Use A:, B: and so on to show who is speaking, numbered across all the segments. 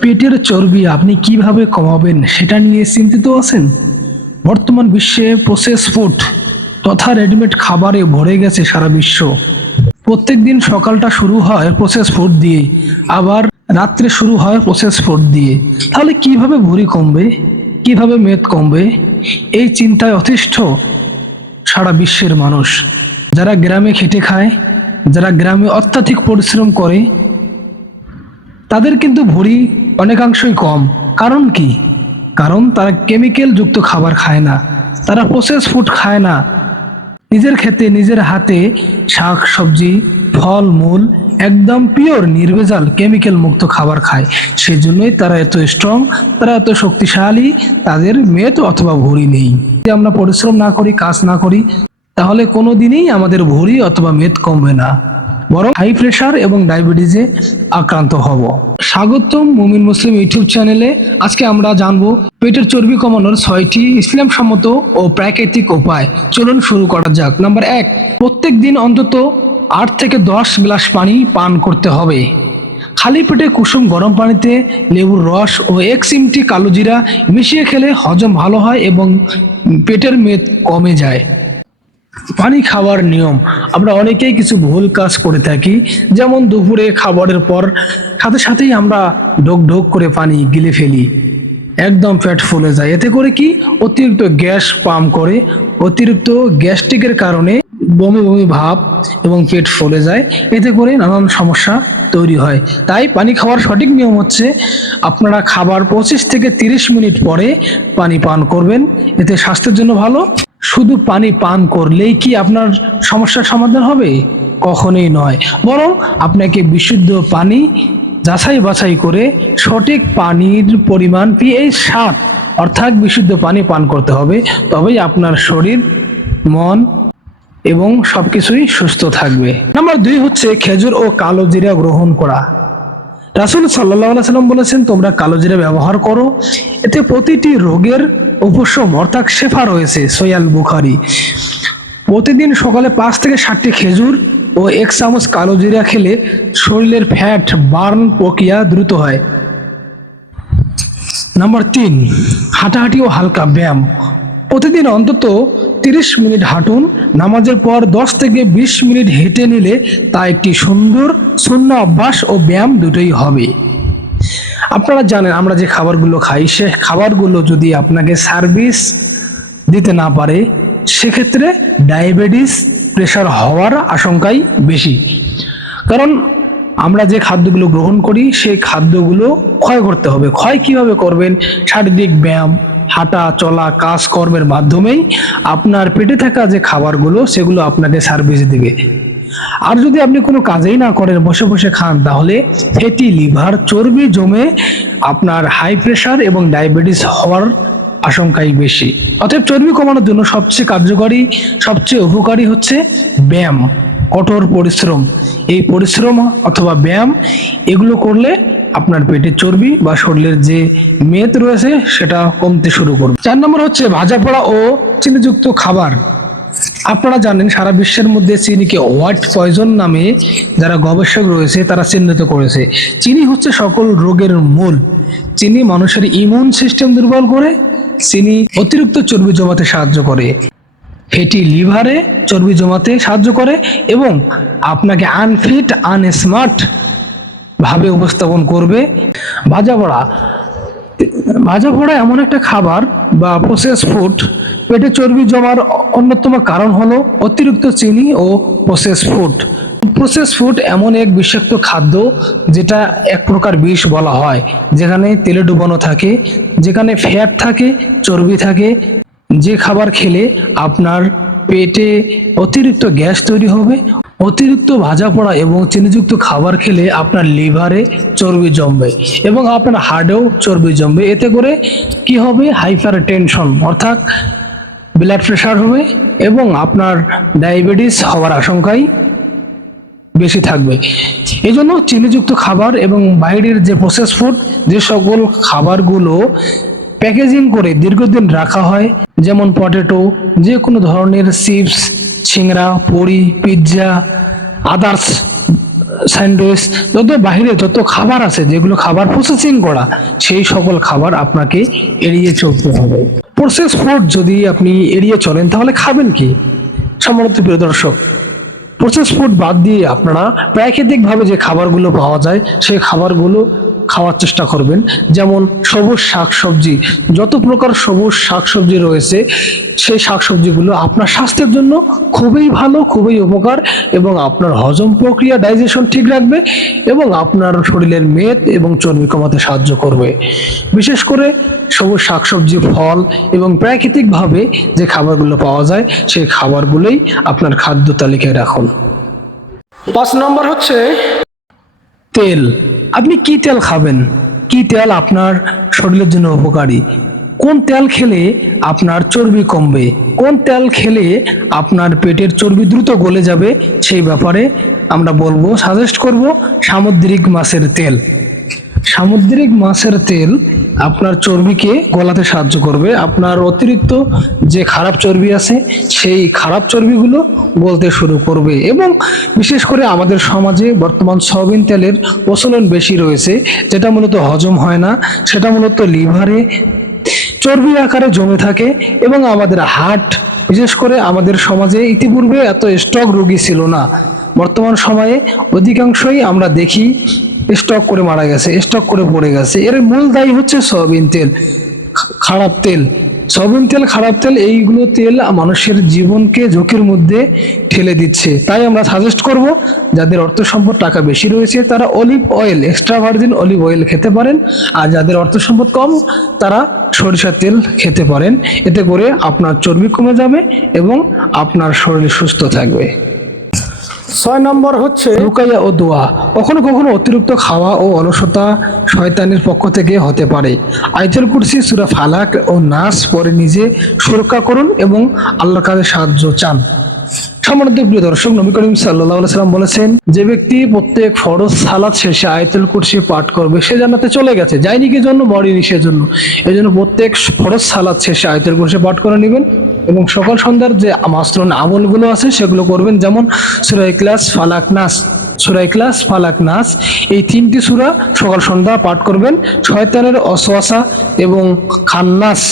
A: পেটের চর্বি আপনি কীভাবে কমাবেন সেটা নিয়ে চিন্তিত আছেন? বর্তমান বিশ্বে প্রসেস ফুড তথা রেডিমেড খাবারে ভরে গেছে সারা বিশ্ব। প্রত্যেক দিন সকালটা শুরু হয় প্রসেস ফুড দিয়ে, আবার রাত্রে শুরু হয় প্রসেস ফুড দিয়ে। তাহলে কীভাবে ভুঁড়ি কমবে? কীভাবে মেদ কমবে? এই চিন্তায় অতিষ্ঠ সারা বিশ্বের মানুষ। যারা গ্রামে খেটে খায়, যারা গ্রামে অত্যাধিক পরিশ্রম করে, তাদের কিন্তু ভুঁড়ি অনেকাংশই কম। কারণ কি? কারণ তারা কেমিক্যাল যুক্ত খাবার খায় না। তারা প্রসেস ফুড খায় না। নিজের ক্ষেতে নিজের হাতে শাক, সবজি, ফল, মূল একদম পিওর নির্ভেজাল কেমিক্যাল মুক্ত খাবার খায়। সেজন্যই তারা এত স্ট্রং তারা এত শক্তিশালী, তাদের মেদ অথবা ভুঁড়ি নেই। যদি আমরা পরিশ্রম না করি, কাজ না করি, তাহলে কোনো দিনই আমাদের ভুঁড়ি অথবা মেদ কমবে না। বরং হাই প্রেশার এবং ডায়াবেটিসে আক্রান্ত হব। স্বাগতম মুমিন মুসলিম ইউটিউব চ্যানেলে। আজকে আমরা জানব পেটের চর্বি কমানোর ছয়টি ইসলাম সম্মত ও প্রাকৃতিক উপায়। চলুন শুরু করা যাক। নাম্বার এক প্রত্যেক দিন অন্তত আট থেকে দশ গ্লাস পানি পান করতে হবে। খালি পেটে কুসুম গরম পানিতে লেবুর রস ও এক চিমটি কালো জিরা মিশিয়ে খেলে হজম ভালো হয় এবং পেটের মেদ কমে যায়। পানি খাওয়ার নিয়ম। আমরা অনেকেই কিছু ভুল কাজ করে থাকি, যেমন দুপুরে খাবারের পর সাথে সাথেই আমরা ঢোক ঢোক করে পানি গিলে ফেলি। একদম পেট ফুলে যায়। এতে করে কি? অতিরিক্ত গ্যাস পাম্প করে। অতিরিক্ত গ্যাস্ট্রিকের কারণে বমি বমি ভাব এবং পেট ফুলে যায়। এতে করে নানান সমস্যা তৈরি হয়। তাই পানি খাওয়ার সঠিক নিয়ম হচ্ছে, আপনারা খাবার পঁচিশ থেকে তিরিশ মিনিট পরে পানি পান করবেন। এতে স্বাস্থ্যের জন্য ভালো শুধু পানি পান করলেই কি আপনার সমস্যার সমাধান হবে? কখনোই নয়। বরং আপনাকে বিশুদ্ধ পানি যাচাই বাছাই করে সঠিক পানির পরিমাণ পিএইচ সাত, অর্থাৎ বিশুদ্ধ পানি পান করতে হবে। তবেই আপনার শরীর, মন এবং সবকিছুই সুস্থ থাকবে। নাম্বার দুই হচ্ছে খেজুর ও কালো জিরা গ্রহণ করা। রাসুল সাল্লাম বলেছেন, তোমরা কালো জিরা ব্যবহার করো। এতে প্রতিটি রোগের উপশম অর্থাৎ শেফা রয়েছে। সৈয়াল বুখারি প্রতিদিন সকালে পাঁচ থেকে ষাটটি খেজুর ও এক চামচ কালো জিরা খেলে শরীরের ফ্যাট বার্ন প্রক্রিয়া দ্রুত হয়। নাম্বার তিন, হাঁটাহাঁটি ও হালকা ব্যায়াম। প্রতিদিন অন্তত তিরিশ মিনিট হাঁটুন, নামাজের পর দশ থেকে বিশ মিনিট হেঁটে নিলে তা একটি সুন্দর শূন্য অভ্যাস ও ব্যায়াম দুটোই হবে। আপনারা জানেন, আমরা যে খাবারগুলো খাই, সে খাবারগুলো যদি আপনাকে সার্ভিস দিতে না পারে, সেক্ষেত্রে ডায়াবেটিস প্রেশার হওয়ার আশঙ্কাই বেশি। কারণ আমরা যে খাদ্যগুলো গ্রহণ করি, সেই খাদ্যগুলো ক্ষয় করতে হবে। ক্ষয় কীভাবে করবেন? শারীরিক ব্যায়াম হাঁটা, চলা, কাজকর্মের মাধ্যমেই আপনার পেটে থাকা যে খাবারগুলো, সেগুলো আপনাকে সার্ভিস দেবে। আর যদি আপনি কোনো কাজেই না করেন, বসে বসে খান, তাহলে ফ্যাটি লিভার চর্বি জমে আপনার হাই প্রেশার এবং ডায়াবেটিস হওয়ার আশঙ্কাই বেশি। অতএব চর্বি কমানোর জন্য সবচেয়ে কার্যকরী, সবচেয়ে উপকারী হচ্ছে ব্যায়াম, কঠোর পরিশ্রম। এই পরিশ্রম অথবা ব্যায়াম, এগুলো করলে আপনার পেটের চর্বি বা শরীরের যে মেদ রয়েছে সেটা কমতে শুরু করবে। চার নম্বর হচ্ছে ভাজা পোড়া ও চিনিযুক্ত খাবার। আপনারা জানেন সারা বিশ্বের মধ্যে চিনিকে হোয়াইট পয়জন নামে যারা গবেষক রয়েছে, তারা চিহ্নিত করেছে। চিনি হচ্ছে সকল রোগের মূল। চিনি মানুষের ইমিউন সিস্টেম দুর্বল করে, চিনি অতিরিক্ত চর্বি জমাতে সাহায্য করে। ফ্যাটি লিভারে চর্বি জমাতে সাহায্য করে এবং আপনাকে আনফিট আনস্মার্ট ভাবে উপস্থাপন করবে। ভাজা পড়া ভাজা পোড়া এমন একটা খাবার বা প্রসেস ফুড পেটে চর্বি জমার অন্যতম কারণ হলো অতিরিক্ত চিনি ও প্রসেস ফুড প্রসেস ফুড এমন এক বিষাক্ত খাদ্য যেটা এক প্রকার বিষ বলা হয়, যেখানে তেলে ডুবানো থাকে, যেখানে ফ্যাট থাকে, চর্বি থাকে। যে খাবার খেলে আপনার পেটে অতিরিক্ত গ্যাস তৈরি হবে অতিরিক্ত ভাজা পোড়া এবং চিনিযুক্ত খাবার খেলে আপনার লিভারে চর্বি জমবে এবং আপনার হার্টেও চর্বি জমবে। এতে করে কি হবে? হাইপার টেনশন অর্থাৎ ব্লাড প্রেশার হবে এবং আপনার ডায়াবেটিস হওয়ার আশঙ্কাই বেশি থাকবে। এই জন্য চিনিযুক্ত খাবার এবং বাইরের যে প্রসেস ফুড যে সকল খাবারগুলো প্যাকেজিং করে দীর্ঘদিন রাখা হয়, যেমন পটেটো যে কোনো ধরনের চিপস সিংড়া পুরি, পিৎজা আদার্স স্যান্ডউইচ যত বাইরে যত খাবার আছে, যেগুলো খাবার প্রসেসিং করা, সেই সকল খাবার আপনাকে এড়িয়ে চলতে হবে। প্রসেস ফুড যদি আপনি এড়িয়ে চলেন, তাহলে খাবেন কি? সম্মানিত প্রিয় দর্শক প্রসেস ফুড বাদ দিয়ে আপনারা প্রাকৃতিকভাবে যে খাবারগুলো পাওয়া যায়, সেই খাবারগুলো খাওয়ার চেষ্টা করবেন। যেমন সবুজ শাকসবজি, যত প্রকার সবুজ শাকসবজি রয়েছে, সেই শাকসবজিগুলো আপনার স্বাস্থ্যের জন্য খুবই ভালো, খুবই উপকার এবং আপনার হজম প্রক্রিয়া ডাইজেশন ঠিক রাখবে এবং আপনার শরীরের মেদ এবং চর্বি কমাতে সাহায্য করবে। বিশেষ করে সবুজ শাকসবজি, ফল এবং প্রাকৃতিকভাবে যে খাবারগুলো পাওয়া যায়, সেই খাবারগুলোই আপনার খাদ্য তালিকায় রাখুন। পাঁচ নম্বর হচ্ছে তেল। আপনি কি তেল খাবেন? কি তেল আপনার শরীরের জন্য উপকারী? কোন তেল খেলে আপনার চর্বি কমবে? কোন তেল খেলে আপনার পেটের চর্বি দ্রুত গলে যাবে? সেই ব্যাপারে আমরা বলব সাজেস্ট করব সামুদ্রিক মাছের তেল। সামুদ্রিক মাছের তেল আপনার চর্বিকে গলাতে সাহায্য করবে। আপনার অতিরিক্ত যে খারাপ চর্বি আছে, সেই খারাপ চর্বিগুলো গলতে শুরু করবে এবং বিশেষ করে আমাদের সমাজে বর্তমান সয়াবিন তেলের প্রচলন বেশি রয়েছে, যেটা মূলত হজম হয় না, সেটা মূলত লিভারে চর্বি আকারে জমে থাকে এবং আমাদের হার্ট, বিশেষ করে আমাদের সমাজে ইতিপূর্বে এত স্টক রোগী ছিল না। বর্তমান সময়ে অধিকাংশই আমরা দেখি স্টক করে মারা গেছে, স্টক করে পড়ে গেছে। এর মূল দায়ী হচ্ছে সয়াবিন তেল খারাপ তেল। সয়াবিন তেল, খারাপ তেল, এইগুলো তেল মানুষের জীবনকে ঝুঁকির মধ্যে ঠেলে দিচ্ছে। তাই আমরা সাজেস্ট করব, যাদের অর্থ সম্পদ টাকা বেশি রয়েছে, তারা olive oil extra virgin olive oil খেতে পারেন। আর যাদের অর্থ সম্পদ কম, তারা সরিষার তেল খেতে পারেন। এতে করে আপনার চর্বি কমে যাবে এবং আপনার শরীর সুস্থ থাকবে। ছয় নম্বর হচ্ছে রুকাইয়া ও দোয়া। কখনো কখনো অতিরিক্ত খাওয়া ও অলসতা শয়তানের পক্ষ থেকে হতে পারে। আইজল কুরসি, সুরা ফালাক ও নাস পরে নিজে সুরক্ষা করুন এবং আল্লাহর কাছে সাহায্য চান। সম্মানিত প্রিয় দর্শক, নবী করিম সাল্লাহ সাল্লাম বলেছেন, যে ব্যক্তি প্রত্যেক ফরজ সালাত শেষে আয়তুল কুরসি পাঠ করবে, সে জান্নাতে চলে গেছে। যায়নি কি জন্য? মরেনি সেজন্য। এই জন্য প্রত্যেক ফরজ সালাত শেষে আয়তুল কুরসি পাঠ করে নেবেন এবং সকাল সন্ধ্যার যে মাস্ত্রন আমলগুলো আছে, সেগুলো করবেন। যেমন সুরাই ক্লাস ফালাক নাস। সুরাই ক্লাস ফালাক নাস, এই তিনটি সুরা সকাল সন্ধ্যা পাঠ করবেন। শয়তানের অসওয়াসা এবং খান্নাস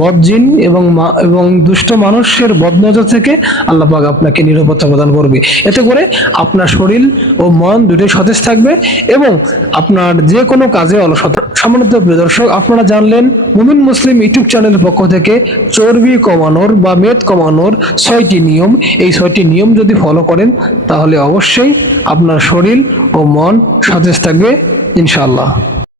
A: বদজিন এবং এবং দুষ্ট মানুষের বদনজর থেকে আল্লাহ পাক আপনাকে নিরাপত্তা প্রদান করবে। এতে করে আপনার শরীর ও মন দুটোই সতেজ থাকবে এবং আপনার যে কোনো কাজে অলসতা। সম্মানিত প্রিয় দর্শক, আপনারা জানলেন মুমিন মুসলিম ইউটিউব চ্যানেলের পক্ষ থেকে চর্বি কমানোর বা মেদ কমানোর ছয়টি নিয়ম। এই ছয়টি নিয়ম যদি ফলো করেন, তাহলে অবশ্যই আপনার শরীর ও মন সতেজ থাকবে, ইনশাআল্লাহ।